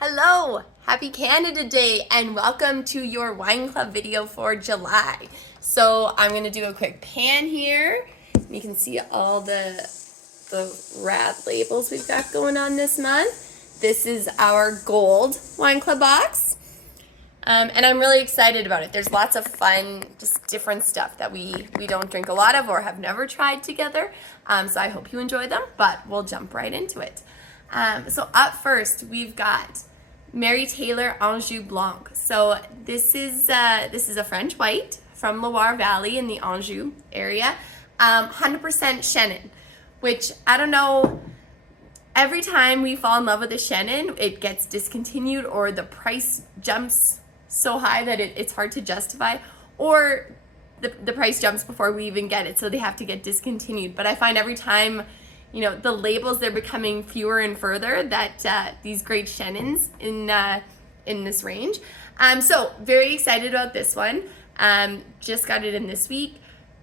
Hello, happy Canada Day and welcome to your wine club video for July. So I'm gonna do a quick pan here. You can see all the rad labels we've got going on this month. This is our gold wine club box. And I'm really excited about it. There's lots of fun, just different stuff that we don't drink a lot of or have never tried together. So I hope you enjoy them, but we'll jump right into it. So up first, we've got Mary Taylor Anjou Blanc. So this is a French white from Loire Valley in the Anjou area. 100% Chenin, which I don't know, every time we fall in love with a Chenin, it gets discontinued or the price jumps so high that it's hard to justify, or the price jumps before we even get it, so they have to get discontinued. But I find every time, you know, the labels, they're becoming fewer and further, that these great Chenins in this range. So very excited about this one. Just got it in this week.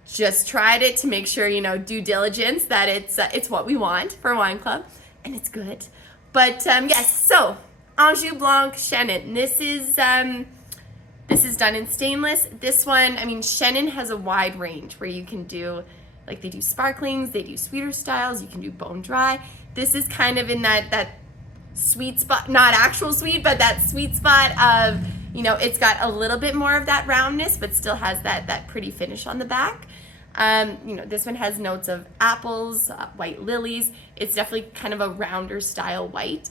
Just tried it to make sure, you know, due diligence that it's what we want for a wine club, and it's good. But yes, so Anjou Blanc Chenin. This is done in stainless. This one, I mean, Chenin has a wide range where you can do, like, they do sparklings, they do sweeter styles, you can do bone dry. This is kind of in that sweet spot, not actual sweet, but that sweet spot of, you know, it's got a little bit more of that roundness, but still has that pretty finish on the back. You know, this one has notes of apples, white lilies. It's definitely kind of a rounder style white.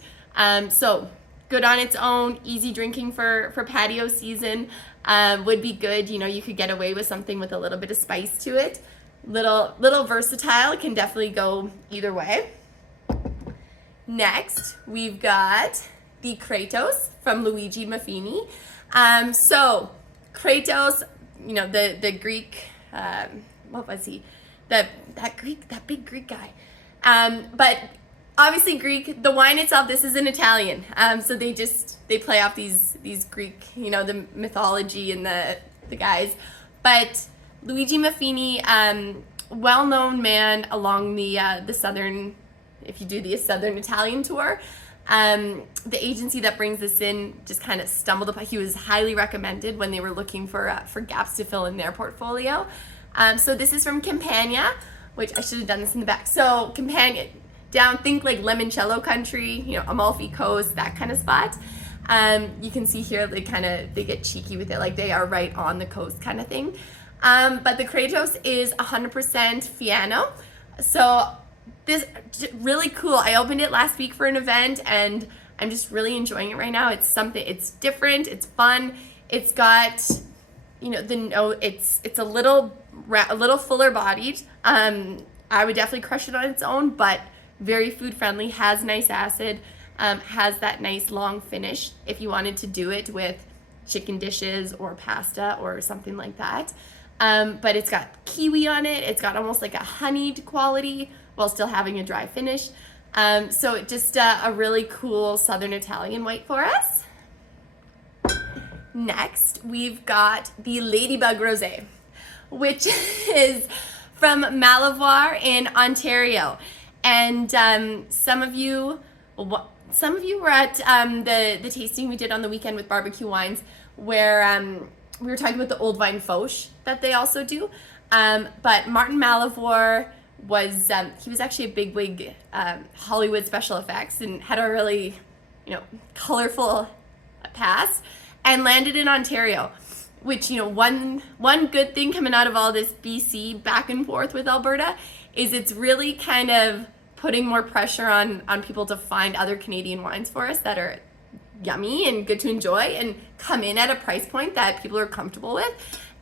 So good on its own, easy drinking for patio season. Would be good, you know, you could get away with something with a little bit of spice to it. Little versatile, it can definitely go either way. Next, we've got the Kratos from Luigi Maffini. So Kratos, you know, the Greek, what was he? That big Greek guy. But obviously Greek, the wine itself, this is in Italian. So they play off these Greek, you know, the mythology and the guys. But Luigi Maffini, well-known man along the southern, if you do the southern Italian tour. The agency that brings this in just kind of stumbled upon. He was highly recommended when they were looking for gaps to fill in their portfolio. So this is from Campania, which I should have done this in the back. So Campania, think like Limoncello country, you know, Amalfi Coast, that kind of spot. You can see here they get cheeky with it, like they are right on the coast kind of thing. But the Kratos is 100% Fiano. So this really cool. I opened it last week for an event and I'm just really enjoying it right now. It's different, it's fun. It's got, you know, it's a little fuller bodied. I would definitely crush it on its own, but very food friendly, has nice acid, has that nice long finish if you wanted to do it with chicken dishes or pasta or something like that. But it's got kiwi on it. It's got almost like a honeyed quality while still having a dry finish. So just a really cool Southern Italian white for us. Next, we've got the Ladybug Rosé, which is from Malivoire in Ontario. And some of you were at the tasting we did on the weekend with Barbecue Wines, where we were talking about the Old Vine Fauche that they also do. But Martin Malivoire was actually a bigwig Hollywood special effects and had a really, you know, colorful past and landed in Ontario, which, you know, one good thing coming out of all this BC back and forth with Alberta is it's really kind of putting more pressure on people to find other Canadian wines for us that are yummy and good to enjoy and come in at a price point that people are comfortable with.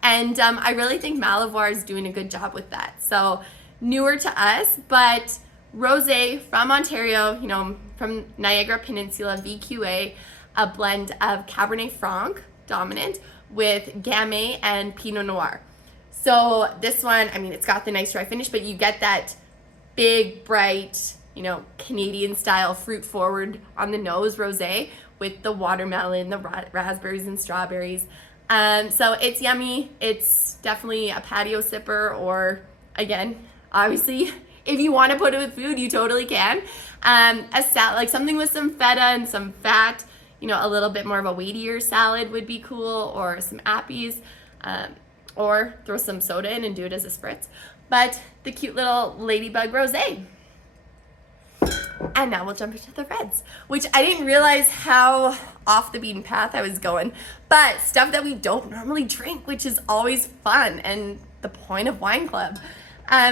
And I really think Malivoire is doing a good job with that. So newer to us, but rosé from Ontario, you know, from Niagara Peninsula, VQA, a blend of Cabernet Franc dominant with Gamay and Pinot Noir. So this one, I mean, it's got the nice dry finish, but you get that big, bright, you know, Canadian style fruit forward on the nose rosé with the watermelon, the raspberries and strawberries. So it's yummy. It's definitely a patio sipper, or again, obviously, if you want to put it with food, you totally can. A salad, like something with some feta and some fat, you know, a little bit more of a weightier salad would be cool, or some appies, or throw some soda in and do it as a spritz. But the cute little Ladybug Rosé. And now we'll jump into the reds, which I didn't realize how off the beaten path I was going, but stuff that we don't normally drink, which is always fun and the point of Wine Club.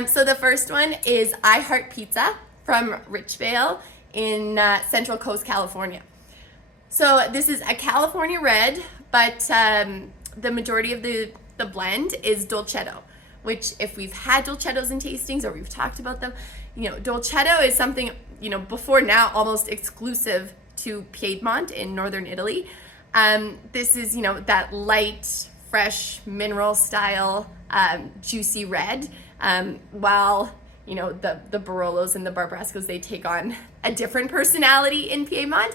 So the first one is I Heart Pizza from Richvale in Central Coast, California. So this is a California red, but the majority of the blend is Dolcetto, which if we've had Dolcettos in tastings or we've talked about them, you know, Dolcetto is something, you know, before now almost exclusive to Piedmont in northern Italy. This is, you know, that light, fresh, mineral style, juicy red, while, you know, the Barolos and the Barbarescos, they take on a different personality in Piedmont.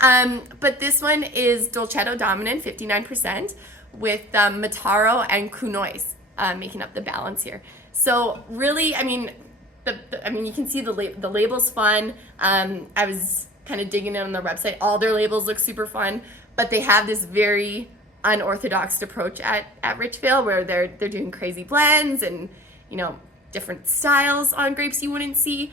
But this one is Dolcetto dominant, 59%, with Mataro and Cunoise making up the balance here. So really, I mean, you can see the label's fun. I was kind of digging in on their website. All their labels look super fun, but they have this very unorthodox approach at Richvale, where they're doing crazy blends and, you know, different styles on grapes you wouldn't see.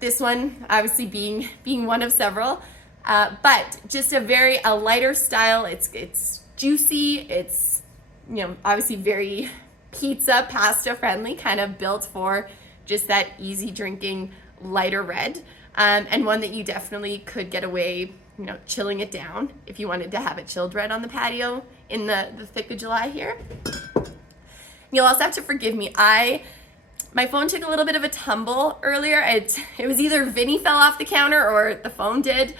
This one obviously being one of several, but just a lighter style. It's juicy. It's, you know, obviously very pasta friendly, kind of built for just that easy drinking lighter red, and one that you definitely could get away, you know, chilling it down if you wanted to have it chilled red on the patio in the thick of July here. You'll also have to forgive me. My phone took a little bit of a tumble earlier. It was either Vinny fell off the counter or the phone did.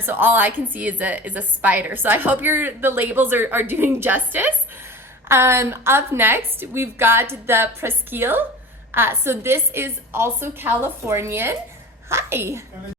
So all I can see is a spider. So I hope the labels are doing justice. Up next, we've got the Presqu'île. So this is also Californian. Hi.